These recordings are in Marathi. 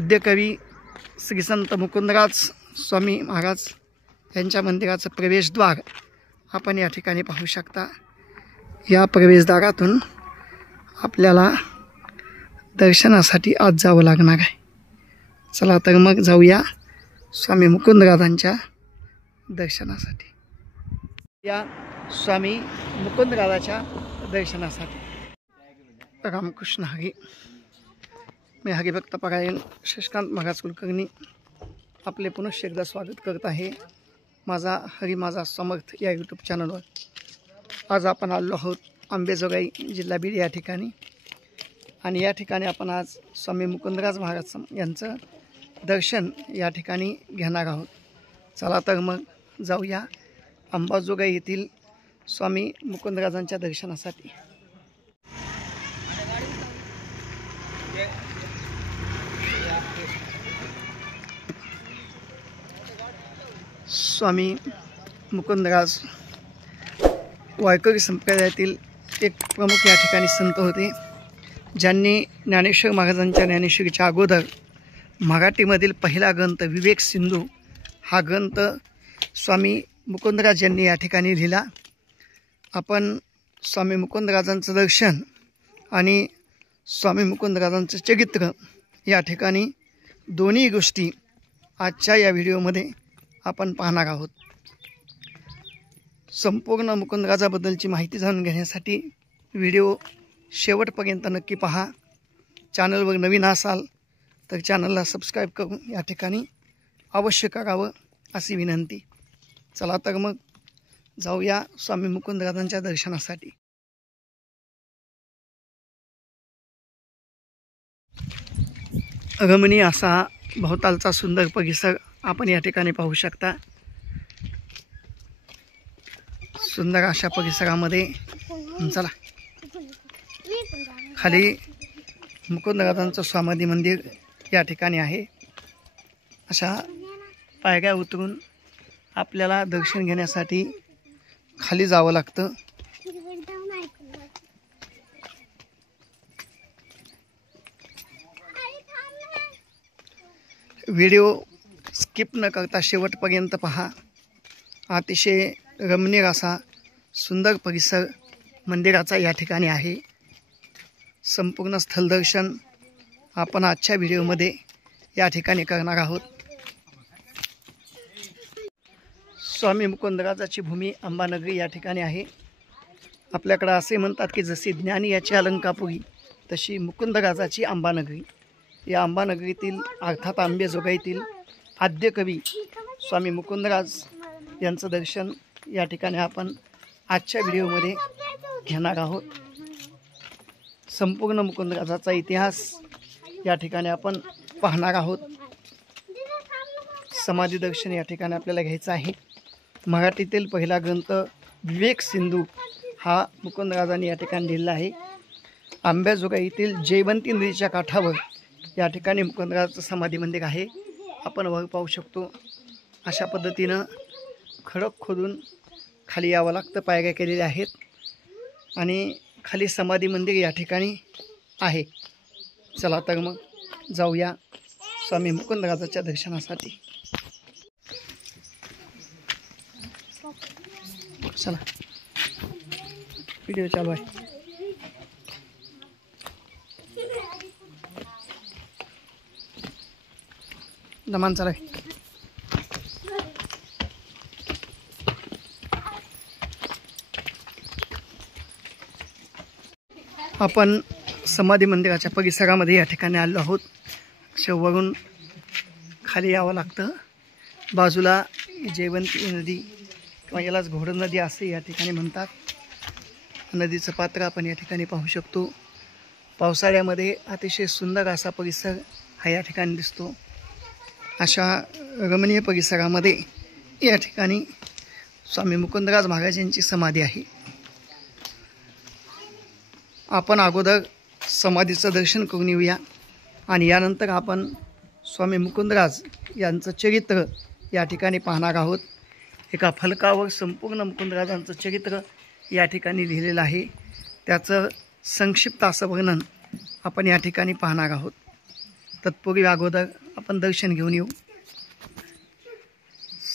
आद्यकवी श्री संत मुकुंदराज स्वामी महाराज यांच्या मंदिराचं प्रवेशद्वार आपण या ठिकाणी पाहू शकता। या प्रवेशद्वारातून आपल्याला दर्शनासाठी आज जावं लागणार आहे। चला तर मग जाऊया स्वामी मुकुंदराजांच्या दर्शनासाठी। या स्वामी मुकुंदराजाच्या दर्शनासाठी रामकृष्ण हरी। मी हरिभक्त परायण शशिकांत महाराज कुलकर्णी आपले पुनश्च एकदा स्वागत करत आहे माझा हरी माझा समर्थ या यूट्यूब चॅनलवर। आज आपण आलो आहोत अंबेजोगाई जिल्हा बीड या ठिकाणी आणि या ठिकाणी आपण आज स्वामी मुकुंदराज महाराज यांचं दर्शन या ठिकाणी घेणार आहोत। चला तर मग जाऊया अंबाजोगाई येथील स्वामी मुकुंदराजांच्या दर्शनासाठी। स्वामी मुकुंदराज वारकरी संप्रदायातील एक प्रमुख या ठिकाणी संत होते, ज्यांनी ज्ञानेश्वर महाराजांच्या ज्ञानेश्वरीच्या अगोदर मराठीमधील पहिला ग्रंथ विवेक सिंधू हा ग्रंथ स्वामी मुकुंदराज यांनी या ठिकाणी लिहिला। आपण स्वामी मुकुंदराजांचं दर्शन आणि स्वामी मुकुंदराजांचं चरित्र या ठिकाणी दोन्ही गोष्टी आजच्या या व्हिडिओमध्ये आपण पाहणार आहोत। संपूर्ण मुकुंदराजाबद्दलची माहिती जाणून घेण्यासाठी व्हिडिओ शेवटपर्यंत नक्की पहा। चॅनलवर नवीन असाल तर चॅनलला सबस्क्राईब करून या ठिकाणी अवश्य करावं अशी विनंती। चला तर मग जाऊया स्वामी मुकुंदराजांच्या दर्शनासाठी। रमणीय असा भोवतालचा सुंदर परिसर आपण या ठिकाणी पाहू शकता। सुंदर अशा परिसरामध्ये चला खाली मुकुंदराजांचं समाधी मंदिर या ठिकाणी आहे। अशा पायऱ्या उतरून आपल्याला दर्शन घेण्यासाठी खाली जावं लागतं। व्हिडिओ स्किप न करता शेवटपर्यंत पहा। अतिशय रमणीय असा सुंदर परिसर मंदिराचा या ठिकाणी आहे। संपूर्ण स्थलदर्शन आपण आजच्या व्हिडिओमध्ये या ठिकाणी करणार आहोत। स्वामी मुकुंदराजाची भूमी अंबानगरी या ठिकाणी आहे। आपल्याकडे असे म्हणतात की जशी ज्ञानी याची अलंकापुरी तशी मुकुंदराजाची अंबानगरी। या अंबानगरीतील अर्थात अंबेजोगाईतील आद्यकवी स्वामी मुकुंदराज यांचं दर्शन या ठिकाणी आपण आजच्या व्हिडिओमध्ये घेणार आहोत। संपूर्ण मुकुंदराजाचा इतिहास या ठिकाणी आपण पाहणार आहोत। समाधी दर्शन या ठिकाणी आपल्याला घ्यायचं आहे। मराठीतील पहिला ग्रंथ विवेक सिंधू हा मुकुंदराजांनी या ठिकाणी लिहिला आहे। अंबेजोगाईतील जयवंती नदीच्या काठावर या ठिकाणी मुकुंदराजाचं समाधी मंदिर आहे। आपण वर पाहू शकतो अशा पद्धतीनं खडक खोदून खाली यावं लागतं। पायऱ्या केलेल्या आहेत आणि खाली समाधी मंदिर या ठिकाणी आहे। चला तर मग जाऊया स्वामी मुकुंदराजाच्या दर्शनासाठी। चला व्हिडिओ चालू आहे। दमान चला आपण समाधी मंदिराच्या परिसरामध्ये या ठिकाणी आलो आहोत। शेवरून खाली यावं लागतं। बाजूला जयवंती नदी किंवा यालाच घोड नदी असे या ठिकाणी म्हणतात। नदीचं पात्र आपण या ठिकाणी पाहू शकतो। पावसाळ्यामध्ये अतिशय सुंदर असा परिसर हा या ठिकाणी दिसतो। अशा रमणीय परिसरामध्ये या ठिकाणी स्वामी मुकुंदराज महाराज यांची समाधी आहे। आपण अगोदर समाधीचं दर्शन करून येऊया आणि यानंतर आपण स्वामी मुकुंदराज यांचं चरित्र या ठिकाणी पाहणार आहोत। एका फलकावर संपूर्ण मुकुंदराजांचं चरित्र या ठिकाणी लिहिलेलं आहे। त्याचं संक्षिप्त असं वर्णन आपण या ठिकाणी पाहणार आहोत। तत्पूर्वी अगोदर आपण दर्शन घेऊन येऊ.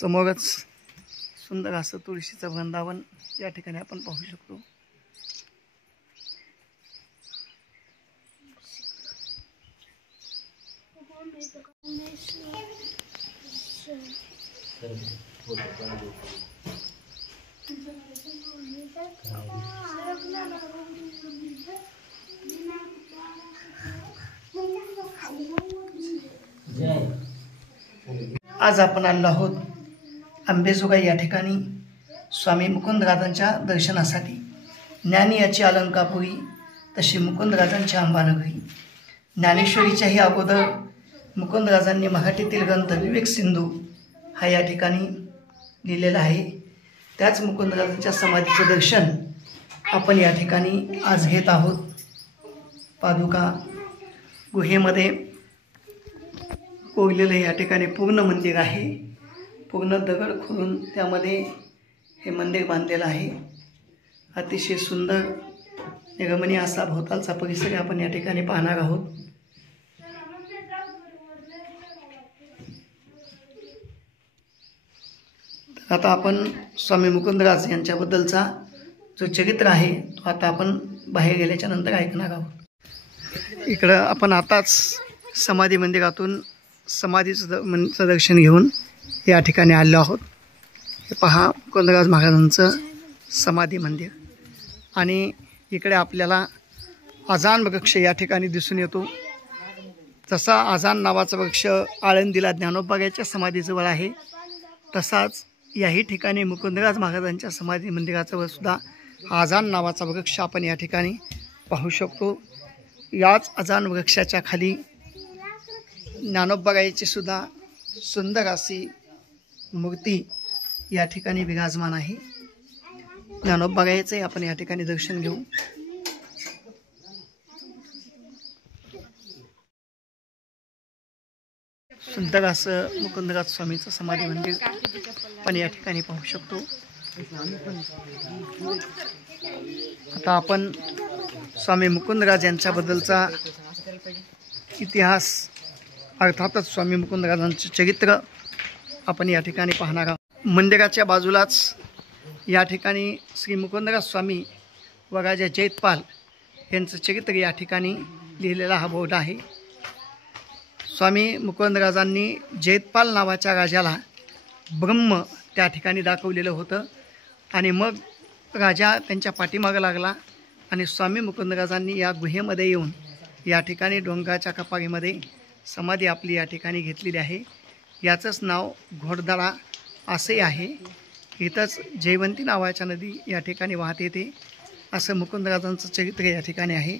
समोरच सुंदर असं तुळशीचं वृंदावन या ठिकाणी आपण पाहू शकतो. आज आपण आलो आहोत अंबेजोगाई या ठिकाणी स्वामी मुकुंदराजांच्या दर्शनासाठी. ज्ञानी याची अलंकापुरी तशी मुकुंदराजांची अंबानगरी. ज्ञानेश्वरीच्याही अगोदर मुकुंदराजांनी मराठीतील ग्रंथ विवेक सिंधू हा या ठिकाणी लिहिलेला आहे. त्याच मुकुंदराजांच्या समाधीचं दर्शन आपण या ठिकाणी आज घेत आहोत. पादुका गुहेमध्ये कोरलेलं या ठिकाणी पूर्ण मंदिर आहे. पूर्ण दगड खोदून त्यामध्ये हे मंदिर बांधलेलं आहे. अतिशय सुंदर निगमनीय असा भोवतालचा परिसर आपण या ठिकाणी पाहणार आहोत. आता आपण स्वामी मुकुंदराज यांच्याबद्दलचा जो चरित्र आहे तो आता आपण बाहेर गेल्याच्या नंतर ऐकणार आहोत. इकडं आपण आताच समाधी मंदिरातून समाधीचं दर्शन घेऊन या ठिकाणी आलो आहोत. हे पहा मुकुंदराज महाराजांचं समाधी मंदिर. आणि इकडे आपल्याला अजान वृक्ष या ठिकाणी दिसून येतो. जसा अजान नावाचा वृक्ष आळंदीला ज्ञानोबाच्या समाधीजवळ आहे, तसाच याही ठिकाणी मुकुंदराज महाराजांच्या समाधी मंदिराजवळ सुद्धा अजान नावाचा वृक्ष आपण या ठिकाणी पाहू शकतो. याच अजान वृक्षाच्या खाली ज्ञानोबाची सुद्धा सुंदर अशी मूर्ती या ठिकाणी विराजमान आहे. ज्ञानोबाचं आपण या ठिकाणी दर्शन घेऊ. सुंदर असं मुकुंदराज स्वामीचं समाधी मंदिर आपण या ठिकाणी पाहू शकतो. आता आपण स्वामी मुकुंदराज यांच्याबद्दलचा इतिहास अर्थातच स्वामी मुकुंदराजांचे चरित्र आपण या ठिकाणी पाहणार आहोत. मंदिराच्या बाजूलाच या ठिकाणी श्री मुकुंदराज स्वामी व राजा जैतपाल यांचं चरित्र या ठिकाणी लिहिलेला हा बोर्ड आहे. स्वामी मुकुंदराजांनी जैतपाल नावाच्या राजाला ब्रह्म त्या ठिकाणी दाखवलेलं होतं आणि मग राजा त्यांच्या पाठीमागं लागला आणि स्वामी मुकुंदराजांनी या गुहेमध्ये येऊन या ठिकाणी डोंगराच्या कपारीमध्ये समाधी आपली या ठिकाणी घेतलेली आहे. याचंच नाव घोडदरा असे आहे. इथंच जयवंती नावाच्या नदी या ठिकाणी वाहत येते असं मुकुंदराजांचं चरित्र या ठिकाणी आहे.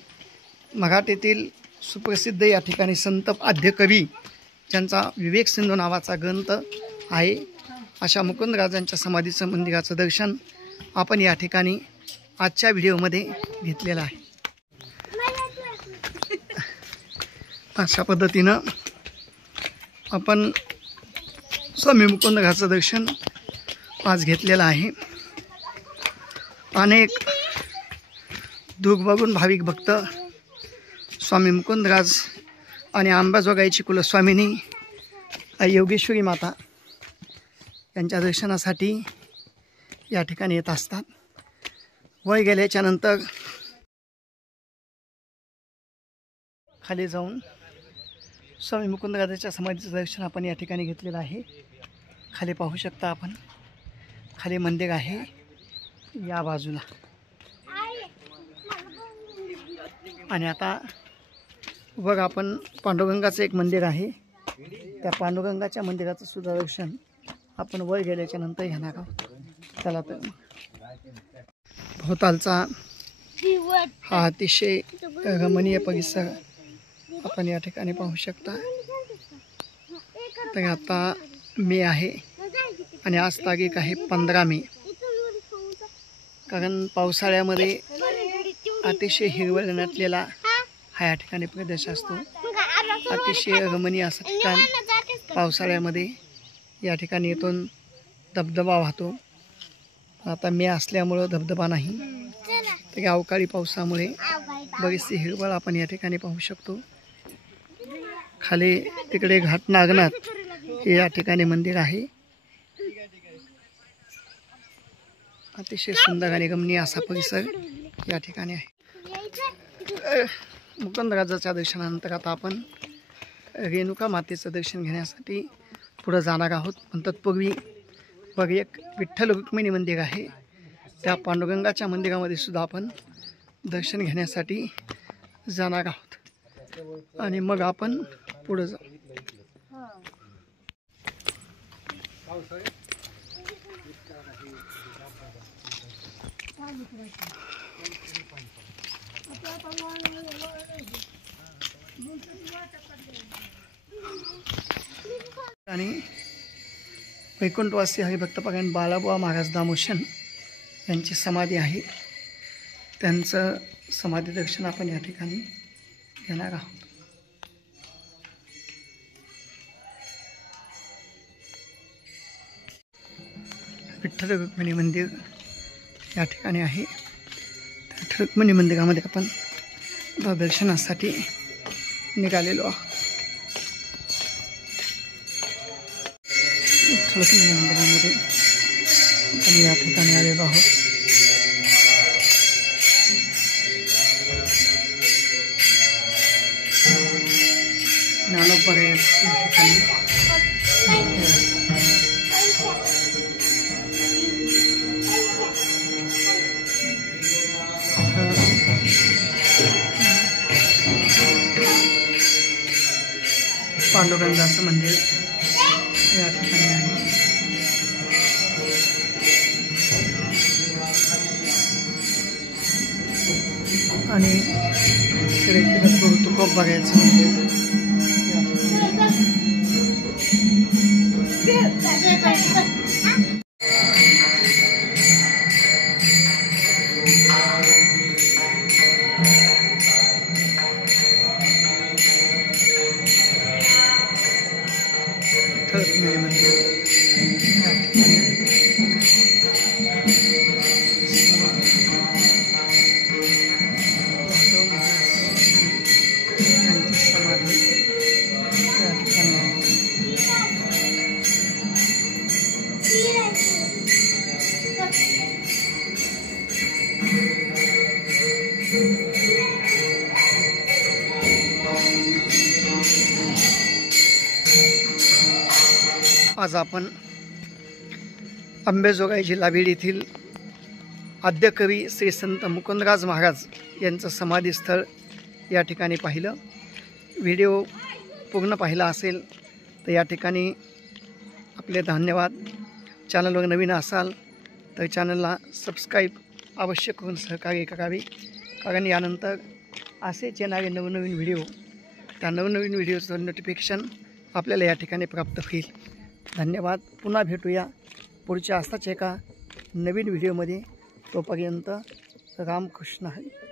मराठीतील सुप्रसिद्ध या ठिकाणी संत आद्य कवी ज्यांचा विवेक सिंधू नावाचा ग्रंथ आहे, अशा मुकुंदराजांच्या समाधीचं मंदिराचं दर्शन आपण या ठिकाणी आजच्या व्हिडिओमध्ये घेतलेलं आहे. अशा पद्धतीनं आपण स्वामी मुकुंदराचं दर्शन आज घेतलेलं आहे. अनेक दुर्बगुण भाविक भक्त स्वामी मुकुंदराज आणि अंबाजोगाईची कुलस्वामिनी योगेश्वरी माता यांच्या दर्शनासाठी या ठिकाणी येत असतात. वय गेल्याच्या नंतर खाली जाऊन स्वामी मुकुंदराजाच्या समाधीचं दर्शन आपण या ठिकाणी घेतलेलं आहे. खाली पाहू शकता आपण, खाली मंदिर आहे या बाजूला. आणि आता बघ आपण पांडुरंगाचं एक मंदिर आहे, त्या पांडुरंगाच्या मंदिराचं सुद्धा दर्शन आपण वर गेल्याच्या नंतर घेणार आहोत. चला तर भोवतालचा हा अतिशय रमणीय परिसर आपण या ठिकाणी पाहू शकता. तर आता मे आहे आणि आज तारीख आहे 15 मे. कारण पावसाळ्यामध्ये अतिशय हिरवळ नटलेला हा या ठिकाणी प्रदेश असतो. अतिशय रमणीय असं ठिकाण पावसाळ्यामध्ये या ठिकाणी येथून धबधबा वाहतो. आता मे असल्यामुळं धबधबा नाही, तर अवकाळी पावसामुळे बरीचशी हिरवळ आपण या ठिकाणी पाहू शकतो. खाली तिकडे घाट नागनाथ हे या ठिकाणी मंदिर आहे. अतिशय सुंदर आणि रमणीय असा परिसर या ठिकाणी आहे. मुकुंदराजाच्या दर्शनानंतर आता आपण रेणुका मातेचं दर्शन घेण्यासाठी पुढे जाणार आहोत. पण तत्पूर्वी बघ एक विठ्ठल रुक्मिणी मंदिर आहे. त्या पांडुरंगाच्या मंदिरामध्ये सुद्धा आपण दर्शन घेण्यासाठी जाणार आहोत आणि मग आपण पुढे जाऊ. आणि वैकुंठवासी हरिभक्तपरायण बाळाबुवा महाराज दामोशन यांची समाधी आहे. त्यांचं समाधी दर्शन आपण या ठिकाणी घेणार आहोत. विठ्ठल रुक्मिणी मंदिर या ठिकाणी आहे. विठ्ठल रुक्मिणी मंदिरामध्ये आपण दर्शनासाठी निघालेलो आहोत. विठ्ठल रुक्मिणी मंदिरामध्ये आपण या ठिकाणी आलेलो आहोत. ज्ञानोबा या ठिकाणी पांडुरंगाचं मंदिर या ठिकाणी आहे. आणि इकडे तुकोबाचं मंदिर रुक्मिणी मंदिर या ठिकाणी आहे. यांची समाधी या ठिकाणी आहे. आज आपण अंबेजोगाई जिल्हा बीड येथील आद्यकवी श्री संत मुकुंदराज महाराज यांचं समाधीस्थळ या ठिकाणी पाहिलं. व्हिडिओ पूर्ण पाहिला असेल तर या ठिकाणी आपले धन्यवाद. चॅनलवर नवीन असाल तर चॅनलला सबस्क्राईब अवश्य करून सहकार्य करावे, कारण यानंतर असेच येणारे नवनवीन व्हिडिओ, त्या नवनवीन व्हिडिओचं नोटिफिकेशन आपल्याला या ठिकाणी प्राप्त होईल. धन्यवाद. पुन्हा भेटूया पुढच्या असाच एका नवीन व्हिडिओमध्ये. तोपर्यंत रामकृष्ण हरी.